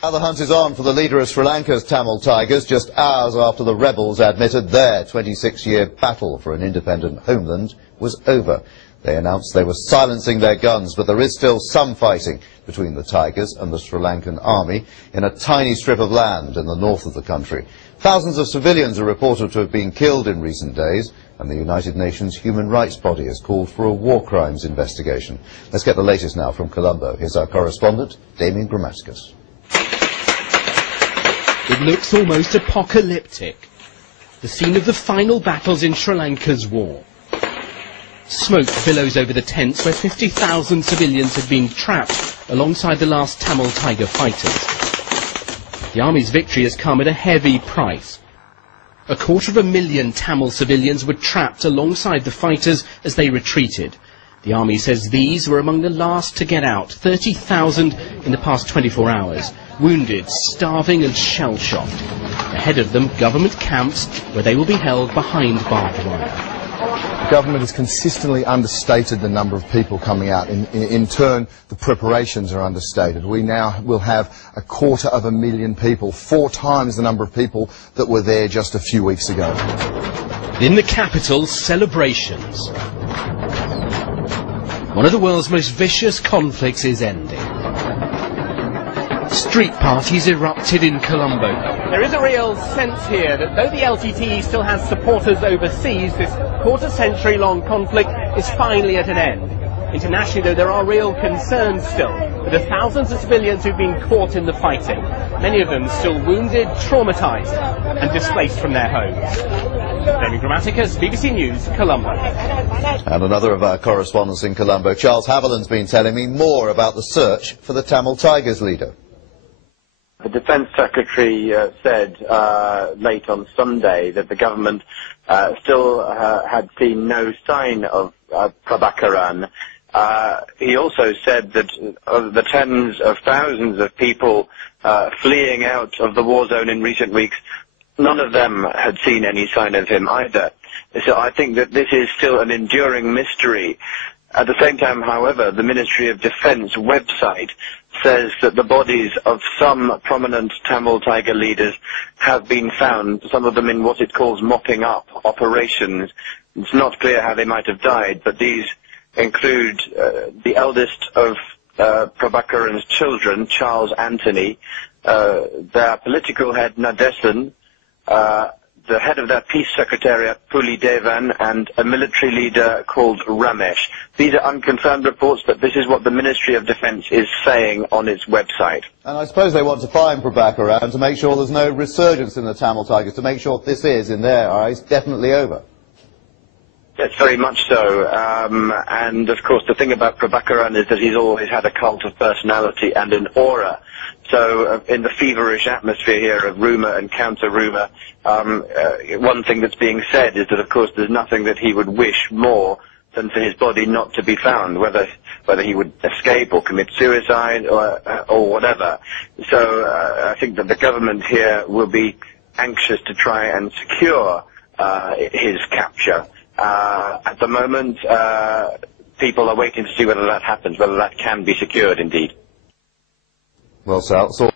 Now the hunt is on for the leader of Sri Lanka's Tamil Tigers, just hours after the rebels admitted their 26-year battle for an independent homeland was over. They announced they were silencing their guns, but there is still some fighting between the Tigers and the Sri Lankan army in a tiny strip of land in the north of the country. Thousands of civilians are reported to have been killed in recent days, and the United Nations human rights body has called for a war crimes investigation. Let's get the latest now from Colombo. Here's our correspondent, Damien Grammaticus. It looks almost apocalyptic. The scene of the final battles in Sri Lanka's war. Smoke billows over the tents where 50,000 civilians had been trapped alongside the last Tamil Tiger fighters. The army's victory has come at a heavy price. 250,000 Tamil civilians were trapped alongside the fighters as they retreated. The army says these were among the last to get out, 30,000 in the past 24 hours, wounded, starving and shell-shocked. Ahead of them, government camps where they will be held behind barbed wire. The government has consistently understated the number of people coming out. In turn, the preparations are understated. We now will have 250,000 people, 4 times the number of people that were there just a few weeks ago. In the capital, celebrations. One of the world's most vicious conflicts is ending. Street parties erupted in Colombo. There is a real sense here that though the LTTE still has supporters overseas, this quarter-century-long conflict is finally at an end. Internationally, though, there are real concerns still for the thousands of civilians who've been caught in the fighting, many of them still wounded, traumatized and displaced from their homes. Damien Grammaticus, BBC News, Colombo. And another of our correspondents in Colombo, Charles Haviland's been telling me more about the search for the Tamil Tigers leader. The Defence Secretary said late on Sunday that the government still had seen no sign of Prabhakaran. He also said that of the tens of thousands of people fleeing out of the war zone in recent weeks, none of them had seen any sign of him either. So I think that this is still an enduring mystery. At the same time, however, the Ministry of Defence website says that the bodies of some prominent Tamil Tiger leaders have been found, some of them in what it calls mopping up operations. It's not clear how they might have died, but these include the eldest of Prabhakaran's children, Charles Anthony, their political head, Nadesan, the head of their peace secretariat, Puli Devan, and a military leader called Ramesh. These are unconfirmed reports, but this is what the Ministry of Defence is saying on its website. And I suppose they want to find Prabhakaran to make sure there's no resurgence in the Tamil Tigers, to make sure this is, in their eyes, definitely over. Yes, very much so. And, of course, the thing about Prabhakaran is that he's always had a cult of personality and an aura. So in the feverish atmosphere here of rumour and counter-rumour, one thing that's being said is that, of course, there's nothing that he would wish more than for his body not to be found, whether he would escape or commit suicide or whatever. So I think that the government here will be anxious to try and secure his capture. At the moment, people are waiting to see whether that happens, whether that can be secured indeed. Well, Sal,